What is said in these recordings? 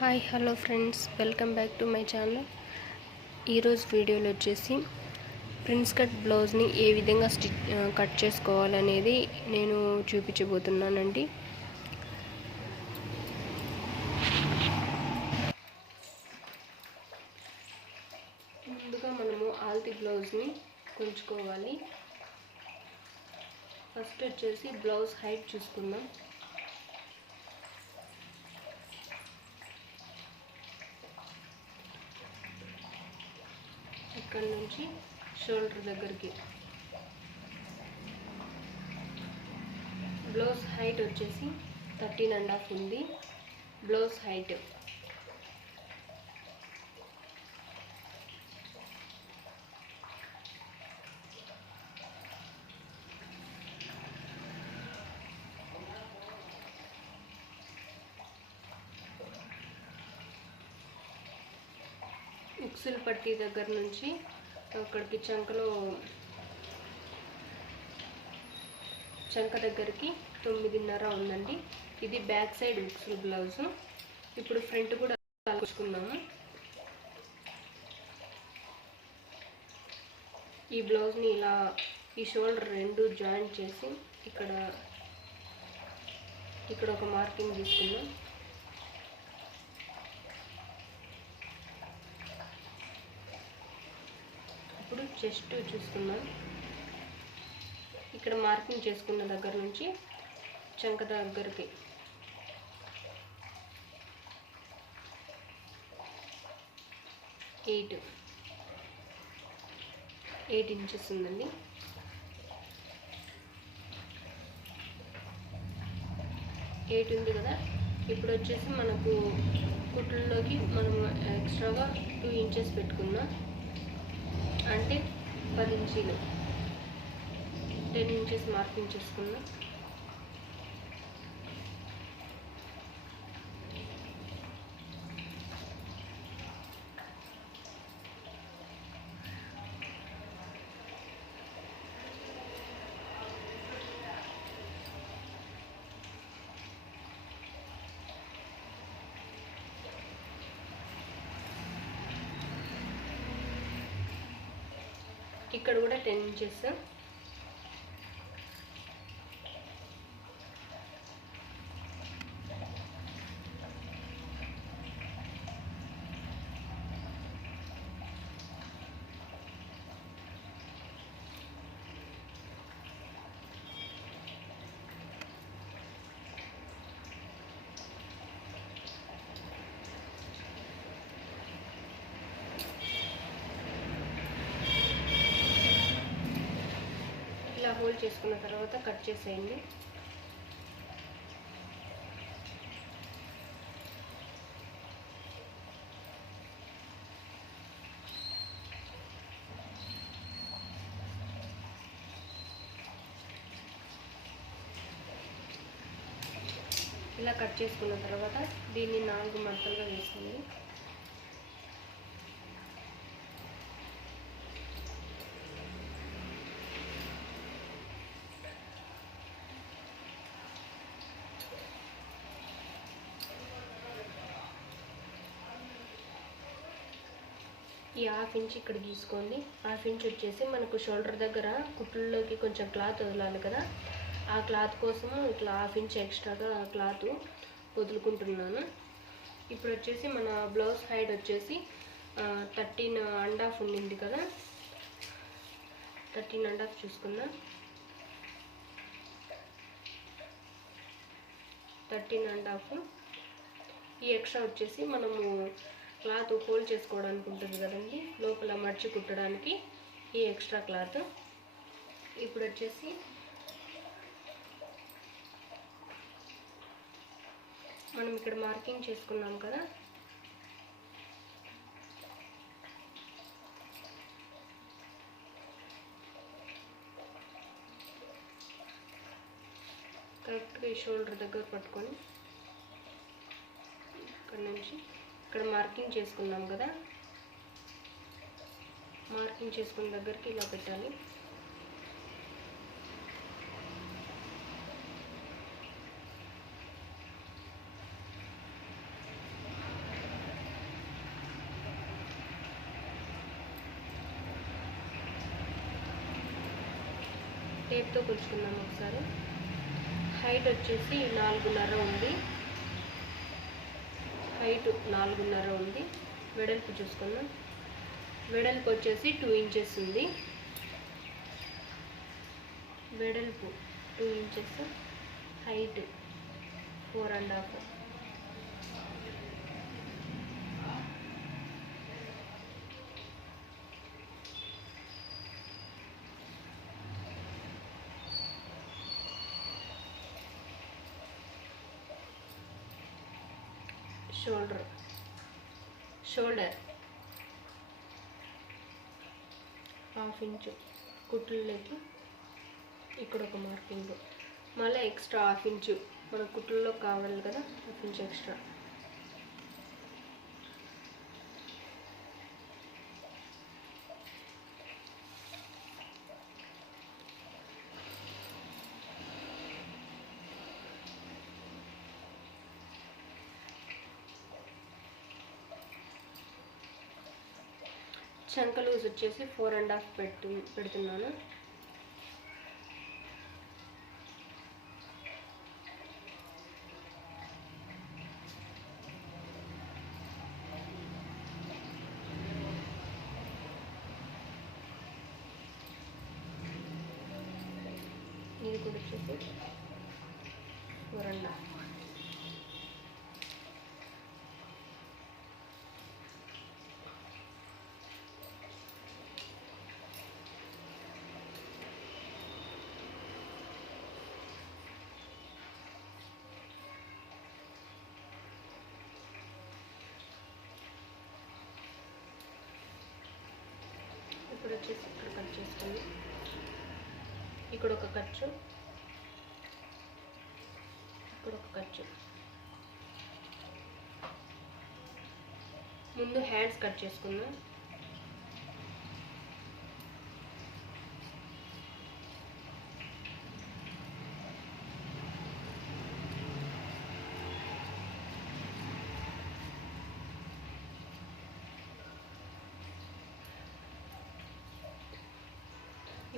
Hi hello friends, welcome back to my channel. ఈరోజు వీడియోలో వచ్చేసి ప్రిన్స్ కట్ బ్లౌజ్ని ఏ విధంగా కట్ చేసుకోవాలనేది నేను చూపించబోతున్నానండి. ముందుగా మనము ఆల్తి బ్లౌజ్ని కొంచుకోవాలి. ఫస్ట్ వచ్చేసి బ్లౌజ్ హైట్ చూసుకుందాం. ఇక్కడ నుంచి షోల్డర్ దగ్గరికి బ్లౌజ్ హైట్ వచ్చేసి 13.5 ఉంది. బ్లౌజ్ హైట్ ఉక్సుల్ పట్టీ దగ్గర నుంచి అక్కడికి చంక దగ్గరికి 9.5 ఉందండి. ఇది బ్యాక్ సైడ్ ఉక్సుల్ బ్లౌజ్. ఇప్పుడు ఫ్రంట్ కూడా కలుసుకున్నాము. ఈ బ్లౌజ్ని ఇలా ఈ షోల్డర్ రెండు జాయింట్ చేసి ఇక్కడ ఒక మార్కింగ్ తీసుకుందాం. ఇప్పుడు చెస్ట్ చూసుకుందాం. ఇక్కడ మార్కింగ్ చేసుకున్న దగ్గర నుంచి చంక దగ్గరికి 8 ఇంచెస్ ఉందండి. ఎయిట్ ఉంది కదా. ఇప్పుడు వచ్చేసి మనకు కుట్లలోకి మనం ఎక్స్ట్రాగా 2 ఇంచెస్ పెట్టుకుందాం. అంటే 10 ఇంచీలు 10 ఇంచెస్ మార్కింగ్ చేసుకుందాం. ఇక్కడ కూడా 10 ఇంచెస్. ఇలా హోల్డ్ చేసుకున్న తర్వాత కట్ చేసేయండి. ఇలా కట్ చేసుకున్న తర్వాత దీన్ని 4 మడతలుగా వేసుకోండి. ఈ 1/2 ఇంచ్ ఇక్కడ గీసుకోండి. 1/2 ఇంచ్ వచ్చేసి మనకు షోల్డర్ దగ్గర కుట్లలోకి కొంచెం క్లాత్ వదలాలి కదా. ఆ క్లాత్ కోసం ఇట్లా 1/2 ఇంచ్ ఎక్స్ట్రాగా క్లాత్ వదులుకుంటున్నాను. ఇప్పుడు వచ్చేసి మన బ్లౌజ్ హైట్ వచ్చేసి 13.5 ఉండింది కదా. 13.5 చూసుకుందాం. 13.5 ఈ ఎక్స్ట్రా వచ్చేసి మనము క్లాత్ ఫోల్డ్ చేసుకోవడానికి ఉంటుంది కదండి, లోపల మర్చి కుట్టడానికి ఈ ఎక్స్ట్రా క్లాత్. ఇప్పుడు వచ్చేసి మనం ఇక్కడ మార్కింగ్ చేసుకున్నాం కదా, కరెక్ట్గా ఈ షోల్డర్ దగ్గర పట్టుకొని ఇక్కడ నుంచి ఇక్కడ మార్కింగ్ చేసుకున్నాం కదా, మార్కింగ్ చేసుకున్న దగ్గరికి ఇలా పెట్టాలి. టేప్తో కొలుచుకుందాం ఒకసారి. హైట్ వచ్చేసి 4.5 ఉంది, హైట్ 4.5 ఉంది. వెడల్పు చూసుకుందాం. వెడల్పు వచ్చేసి 2 ఇంచెస్ ఉంది. వెడల్పు 2 ఇంచెస్, హైట్ 4.5. షోల్డర్ 1/2 ఇంచు కుట్లకి ఇక్కడ ఒక మార్కింగ్, మళ్ళీ ఎక్స్ట్రా 1/2 ఇంచు మన కుట్లలో కావాలి కదా, 1/2 ఇంచు ఎక్స్ట్రా. చంక లూజ్ వచ్చేసి 4.5 పెడుతున్నాను. ఇది కూడా వచ్చేసి 4.5. ఇప్పుడు వచ్చేసి ఇక్కడ కట్ చేసుకోండి. ఇక్కడ ఒక ఖర్చు, ఇక్కడ ఒక ఖర్చు. ముందు హ్యాండ్స్ కట్ చేసుకుందాం.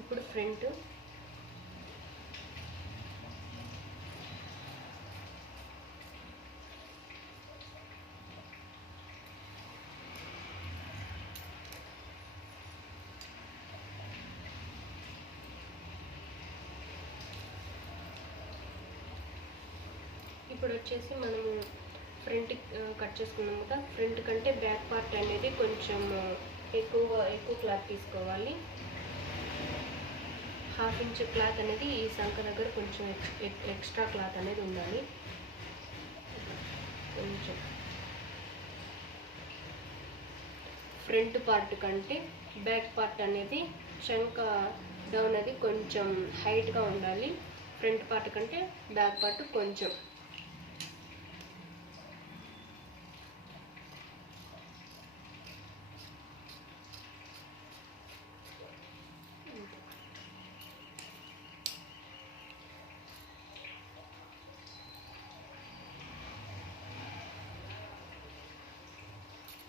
ఇప్పుడు ఫ్రంట్, ఇప్పుడు వచ్చేసి మనము ఫ్రంట్ కట్ చేసుకున్నాం కదా, ఫ్రంట్ కంటే బ్యాక్ పార్ట్ అనేది కొంచెం ఎక్కువ క్లాత్ తీసుకోవాలి. 1/2 ఇంచు క్లాత్ అనేది ఈ సంక దగ్గర కొంచెం ఎక్స్ట్రా క్లాత్ అనేది ఉండాలి. కొంచెం ఫ్రంట్ పార్ట్ కంటే బ్యాక్ పార్ట్ అనేది చంక డౌన్ అది కొంచెం హైట్గా ఉండాలి. ఫ్రంట్ పార్ట్ కంటే బ్యాక్ పార్ట్ కొంచెం.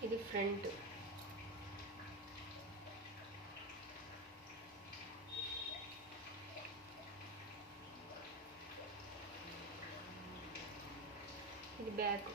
ఇది ఫ్రంట్. ఇది బ్యాక్.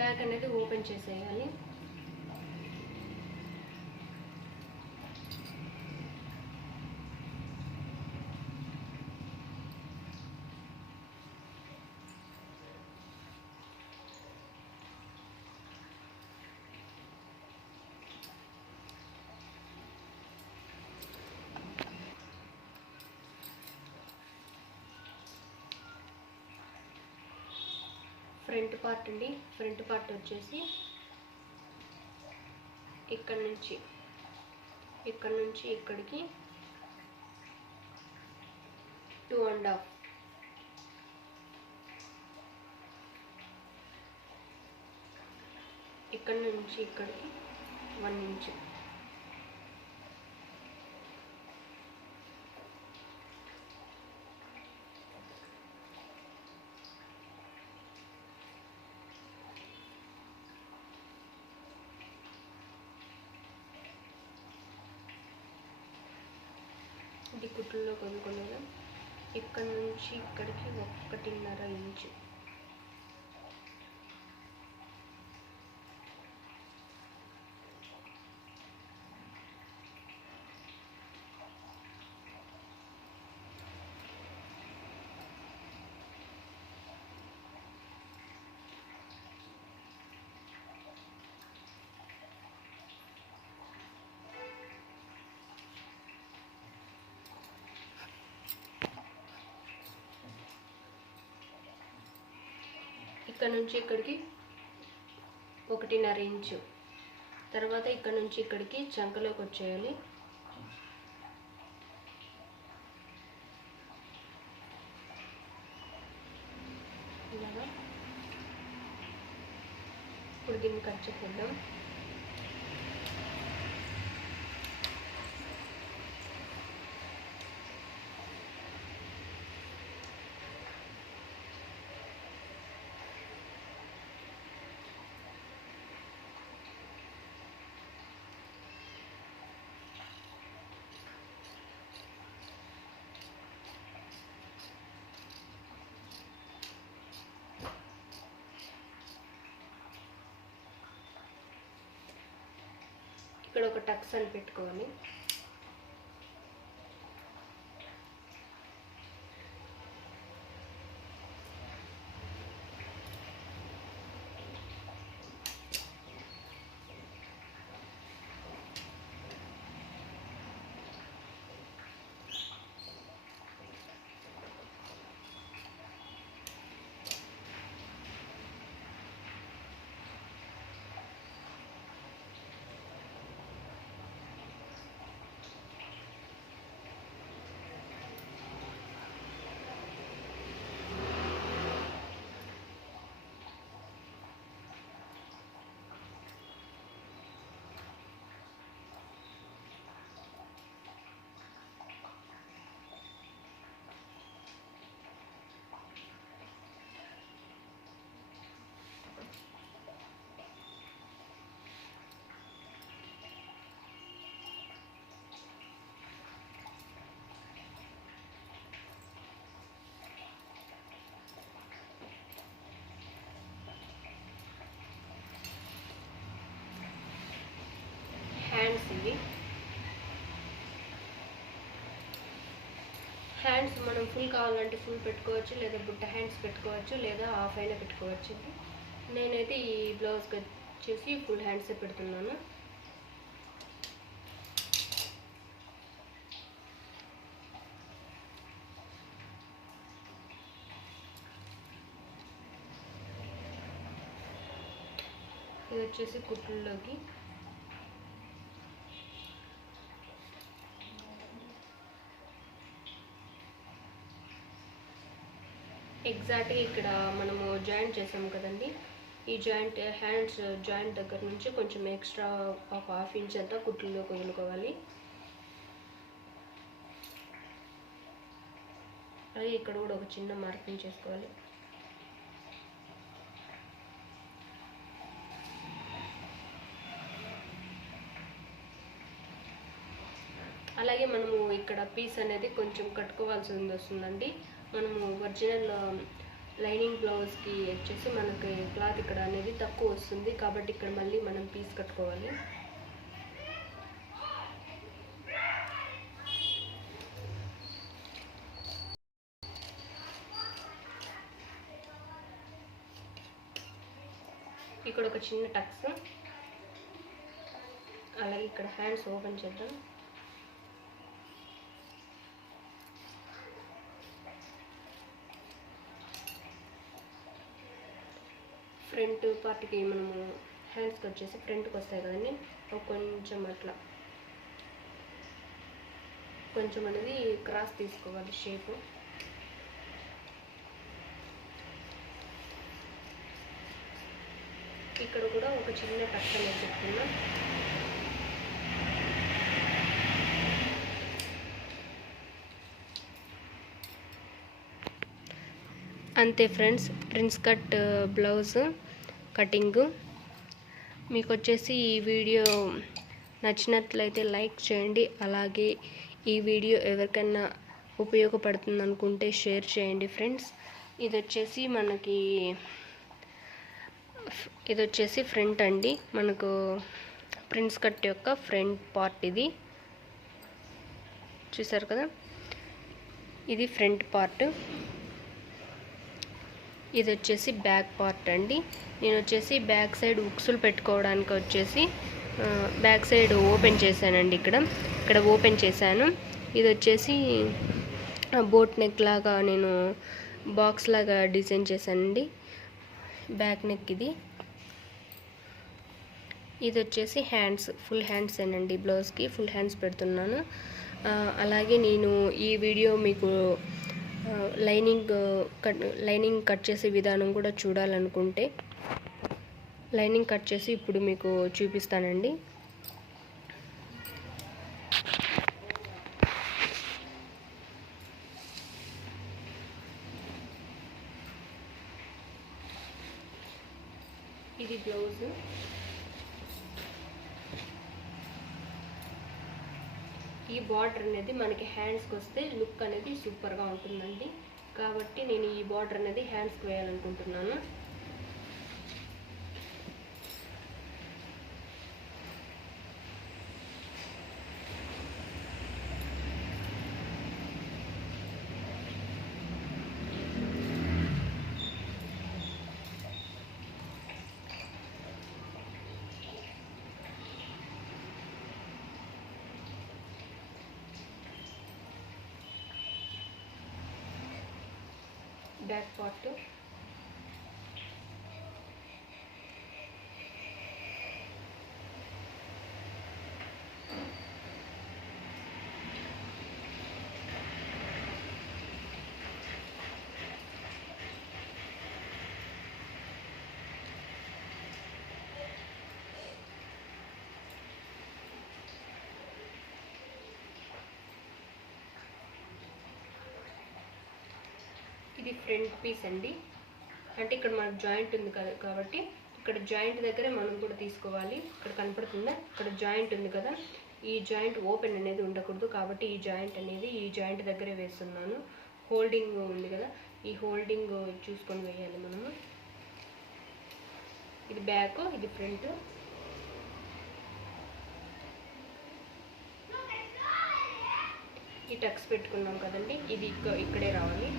బ్యాక్ అనేది ఓపెన్ చేసేయాలి. ఫ్రంట్ పార్ట్ అండి. ఫ్రంట్ పార్ట్ వచ్చేసి ఇక్కడ నుంచి ఇక్కడికి 2.5, ఇక్కడ నుంచి ఇక్కడికి 1 ఇంచ్. ఇది కుట్టుల్లో కొనుక్కున్నాను. ఇక్కడ నుంచి ఇక్కడికి 1.5 ఇంచు. ఇక్కడ నుంచి ఇక్కడికి 1.5 ఇంచు. తర్వాత ఇక్కడ నుంచి ఇక్కడికి చంకలోకి వచ్చేయాలి. ఇలాగా. ఇప్పుడు దీన్ని కట్ చేద్దాం. ఇక్కడ ఒక టక్స్ అని పెట్టుకోవాలి. హ్యాండ్స్ ఇవి. హ్యాండ్స్ మనం ఫుల్ కావాలంటే ఫుల్ పెట్టుకోవచ్చు, లేదా బుట్ట హ్యాండ్స్ పెట్టుకోవచ్చు, లేదా హాఫ్ అయినా పెట్టుకోవచ్చు. నేనైతే ఈ బ్లౌజ్కి వచ్చేసి ఫుల్ హ్యాండ్సే పెడుతున్నాను. ఇది వచ్చేసి కుట్లలోకి ఎగ్జాక్ట్గా ఇక్కడ మనము జాయింట్ చేసాము కదండి, ఈ జాయింట్ హ్యాండ్స్ జాయింట్ దగ్గర నుంచి కొంచెం ఎక్స్ట్రా ఒక హాఫ్ ఇంచ్ అంతా కుట్లలో వదులుకోవాలి. అలాగే ఇక్కడ కూడా ఒక చిన్న మార్కింగ్ చేసుకోవాలి. అలాగే మనము ఇక్కడ పీస్ అనేది కొంచెం కట్టుకోవాల్సి వస్తుందండి. మనము ఒరిజినల్ లైనింగ్ బ్లౌజ్కి వచ్చేసి మనకి క్లాత్ ఇక్కడ అనేది తక్కువ వస్తుంది, కాబట్టి ఇక్కడ మళ్ళీ మనం పీస్ కట్టుకోవాలి. ఇక్కడ ఒక చిన్న టక్స్, అలాగే ఇక్కడ హ్యాండ్స్ ఓపెన్ చేద్దాం. ఫ్రంట్ పార్ట్కి మనము హ్యాండ్స్కి వచ్చేసి ఫ్రంట్కి వస్తాయి కదండి, కొంచెం అట్లా కొంచెం అనేది క్రాస్ తీసుకోవాలి షేపు. ఇక్కడ కూడా ఒక చిన్న టక్స్ అనేది చెప్తున్నా. అంతే friends, prince cut blouse cutting. మీకు వచ్చేసి ఈ వీడియో నచ్చినట్లయితే లైక్ చేయండి, అలాగే ఈ వీడియో ఎవరికైనా ఉపయోగపడుతుంది అనుకుంటే షేర్ చేయండి ఫ్రెండ్స్. ఇది వచ్చేసి ఫ్రంట్ అండి, మనకు ప్రిన్స్ కట్ యొక్క ఫ్రంట్ పార్ట్ ఇది చూసారు కదా, ఇది ఫ్రంట్ పార్ట్. ఇది వచ్చేసి బ్యాక్ పార్ట్ అండి. నేను వచ్చేసి బ్యాక్ సైడ్ ఉక్సులు పెట్టుకోవడానికి వచ్చేసి బ్యాక్ సైడ్ ఓపెన్ చేశానండి, ఇక్కడ ఓపెన్ చేశాను. ఇది వచ్చేసి బోట్ నెక్ లాగా నేను బాక్స్ లాగా డిజైన్ చేశానండి, బ్యాక్ నెక్ ఇది. ఇది వచ్చేసి హ్యాండ్స్, ఫుల్ హ్యాండ్స్ ఏనండి, బ్లౌజ్కి ఫుల్ హ్యాండ్స్ పెడుతున్నాను. అలాగే నేను ఈ వీడియో మీకు లైనింగ్ కట్ చేసే విధానం కూడా చూడాలనుకుంటే లైనింగ్ కట్ చేసి ఇప్పుడు మీకు చూపిస్తానండి. ఇది బ్లౌజ్. ఈ బార్డర్ అనేది మనకి హ్యాండ్స్కి వస్తే లుక్ అనేది సూపర్గా ఉంటుందండి, కాబట్టి నేను ఈ బార్డర్ అనేది హ్యాండ్స్కి వేయాలనుకుంటున్నాను. బ్యాక్ పార్ట్, ఇది ఫ్రంట్ పీస్ అండి. అంటే ఇక్కడ మనకు జాయింట్ ఉంది కదా, కాబట్టి ఇక్కడ జాయింట్ దగ్గరే మనం కూడా తీసుకోవాలి. ఇక్కడ కనపడుతుందా, ఇక్కడ జాయింట్ ఉంది కదా, ఈ జాయింట్ ఓపెన్ అనేది ఉండకూడదు, కాబట్టి ఈ జాయింట్ దగ్గరే వేస్తున్నాను. హోల్డింగ్ ఉంది కదా, ఈ హోల్డింగ్ చూసుకొని వేయాలి మనము. ఇది బ్యాక్, ఇది ఫ్రంట్. ఈ టక్స్ పెట్టుకున్నాం కదండి, ఇది ఇక్కడే రావాలి.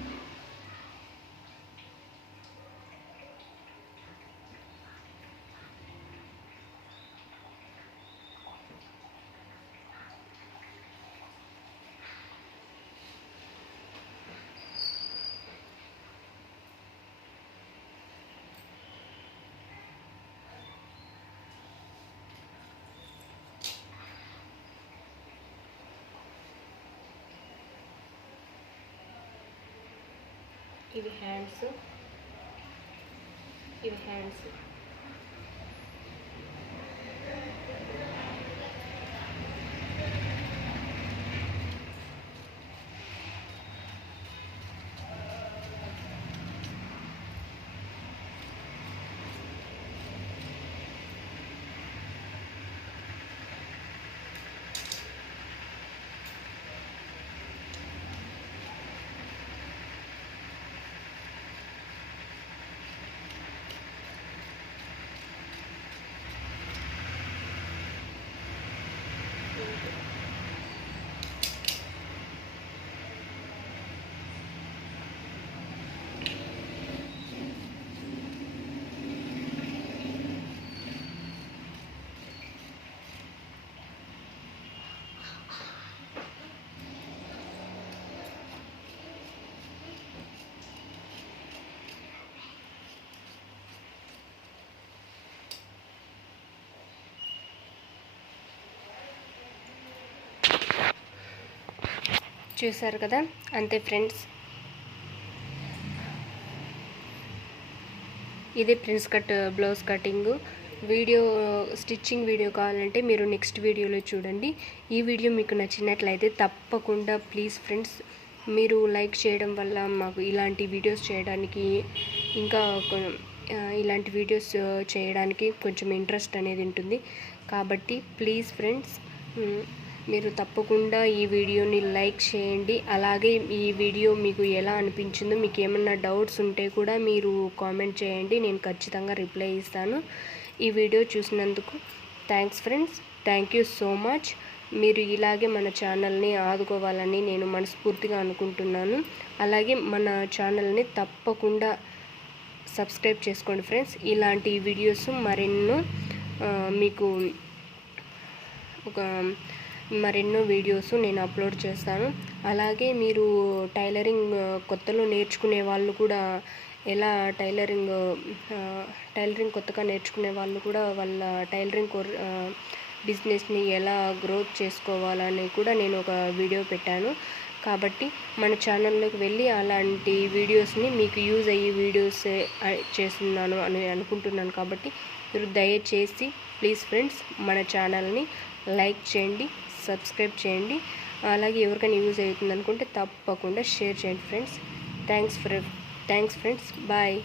ఇది హ్యాండ్స్, ఇది హ్యాండ్స్. చూసారు కదా, అంతే ఫ్రెండ్స్. ఇదే prince cut blouse cutting video. Stitching video కావాలంటే మీరు నెక్స్ట్ వీడియోలో చూడండి. ఈ వీడియో మీకు నచ్చినట్లయితే తప్పకుండా ప్లీజ్ ఫ్రెండ్స్ మీరు లైక్ చేయడం వల్ల మాకు ఇలాంటి వీడియోస్ చేయడానికి, ఇంకా ఇలాంటి వీడియోస్ చేయడానికి కొంచెం ఇంట్రెస్ట్ అనేది ఉంటుంది. కాబట్టి ప్లీజ్ ఫ్రెండ్స్ మీరు తప్పకుండా ఈ వీడియోని లైక్ చేయండి. అలాగే ఈ వీడియో మీకు ఎలా అనిపించిందో, మీకు ఏమన్నా డౌట్స్ ఉంటే కూడా మీరు కామెంట్ చేయండి, నేను ఖచ్చితంగా రిప్లై ఇస్తాను. ఈ వీడియో చూసినందుకు thanks friends. Thank you so much. మీరు ఇలాగే మన ఛానల్ని ఆదుకోవాలని నేను మనస్ఫూర్తిగా అనుకుంటున్నాను. అలాగే మన ఛానల్ని తప్పకుండా సబ్స్క్రైబ్ చేసుకోండి ఫ్రెండ్స్. ఇలాంటి వీడియోస్ మరెన్నో మీకు మరెన్నో వీడియోస్ నేను అప్లోడ్ చేస్తాను. అలాగే మీరు టైలరింగ్ కొత్తలో నేర్చుకునే వాళ్ళు కూడా, ఎలా టైలరింగ్ కొత్తగా నేర్చుకునే వాళ్ళు కూడా వాళ్ళ టైలరింగ్ బిజినెస్ని ఎలా గ్రోత్ చేసుకోవాలని కూడా నేను ఒక వీడియో పెట్టాను. కాబట్టి మన ఛానల్లోకి వెళ్ళి అలాంటి వీడియోస్ని మీకు యూజ్ అయ్యే వీడియోస్ చేస్తున్నాను అని అనుకుంటున్నాను. కాబట్టి మీరు దయచేసి ప్లీజ్ ఫ్రెండ్స్ మన ఛానల్ని లైక్ చేయండి, సబ్స్క్రైబ్ చేయండి. అలాగే ఎవరికైనా యూజ్ అవుతుంది అనుకుంటే తప్పకుండా షేర్ చేయండి ఫ్రెండ్స్. Thanks friends. బాయ్.